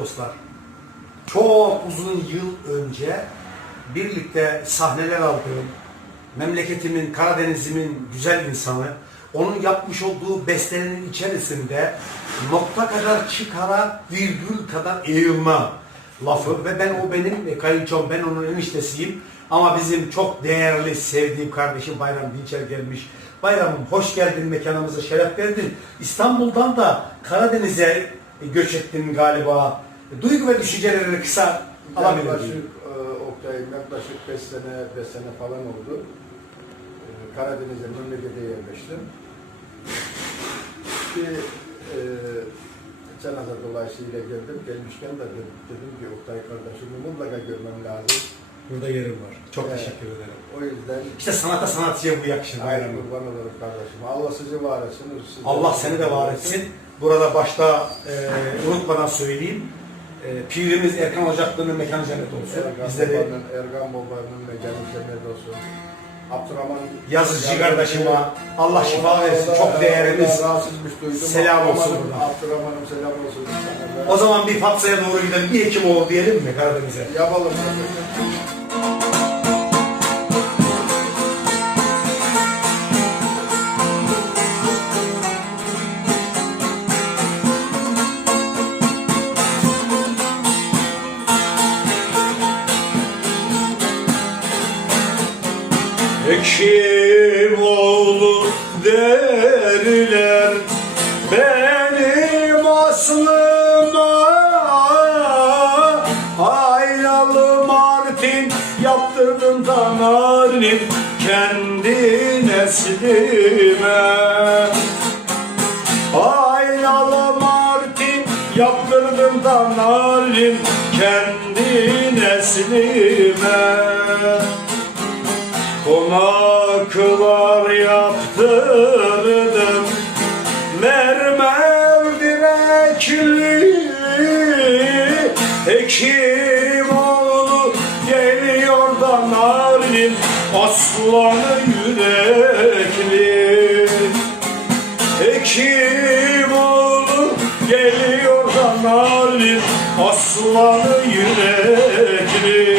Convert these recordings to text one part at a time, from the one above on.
dostlar. Çok uzun yıl önce birlikte sahneler aldığım, memleketimin, Karadeniz'imin güzel insanı, onun yapmış olduğu bestelerin içerisinde nokta kadar çıkara virgül kadar eğilme lafı ve ben o benim kayınçom, ben onun eniştesiyim. Ama bizim çok değerli, sevdiğim kardeşim Bayram Dinçer gelmiş. Bayramım hoş geldin mekanımıza, şeref verdin. İstanbul'dan da Karadeniz'e göç ettin galiba. Duygu ve düşüncelerini kısa alabilir miyim? e, Oktay'ım yaklaşık 5 sene, 5 sene falan oldu. E, Karadeniz'e memlekete yerleştim. Bir e, cenaze dolayısıyla geldim. Gelmişken de dedim, dedim ki Oktay kardeşimi mutlaka görmem lazım. Burada yerim var. Çok Evet. teşekkür ederim. O yüzden İşte sanata sanatçıya bu yakışır bayramım. kurban olurum kardeşim. Allah sizi var etsin. Allah seni de var etsin. Burada başta e, unutmadan söyleyeyim. E, Pirimiz Erkan Ocaklı'nın mekanı cennet olsun. Ergan Bizleri Baba'nın, Ergan Baba'nın mekanı cennet olsun. Abdurrahman yazıcı kardeşime Allah şifa versin. Çok değerimiz. Selam olsun Abdurrahman'ım- selam olsun. O zaman bir Fatsa'ya doğru gidelim. Bir Ekim ol diyelim mi Karadeniz'e? Yapalım Ekim oğlu derler benim aslıma Aynalı martin yaptırdım da narin kendi neslime. Aynalı martin yaptırdım da narin kendi neslime Konaklar yaptırdım. Mermer direkli Hekimoğlu geliyor da narin Aslanı yürekli. Hekimoğlu geliyor da narin Aslanı yürekli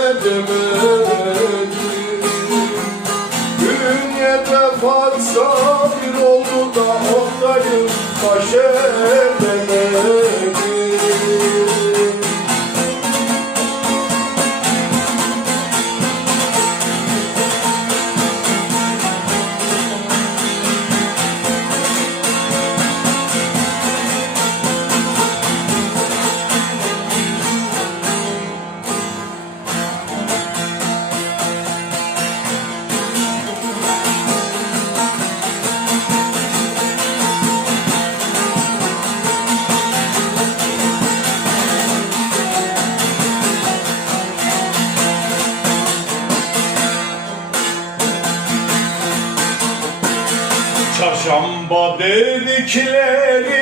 Çarşamba dedikleri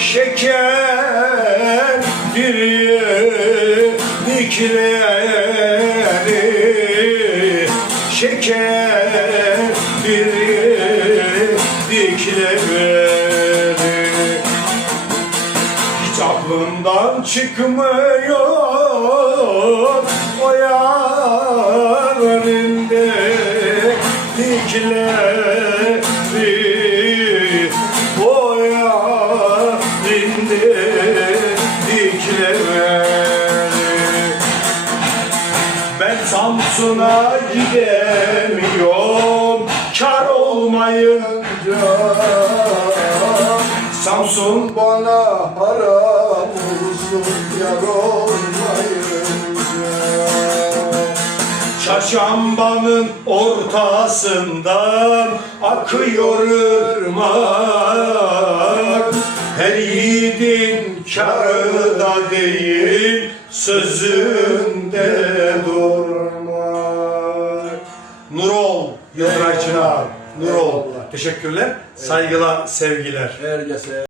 şeker dedikleri şeker dedikleri hiç aklımdan çıkmıyor o yarınında dikleri Samsun'a gidemiyorum. Kar olmayınca. Samsun bana haram olsun yar olmayınca. Çarşambanın ortasından akıyor ırmak. Her yiğidin karı da değil sözünde durmak Nurol Eyvallah. Teşekkürler, saygılar, sevgiler. Herkese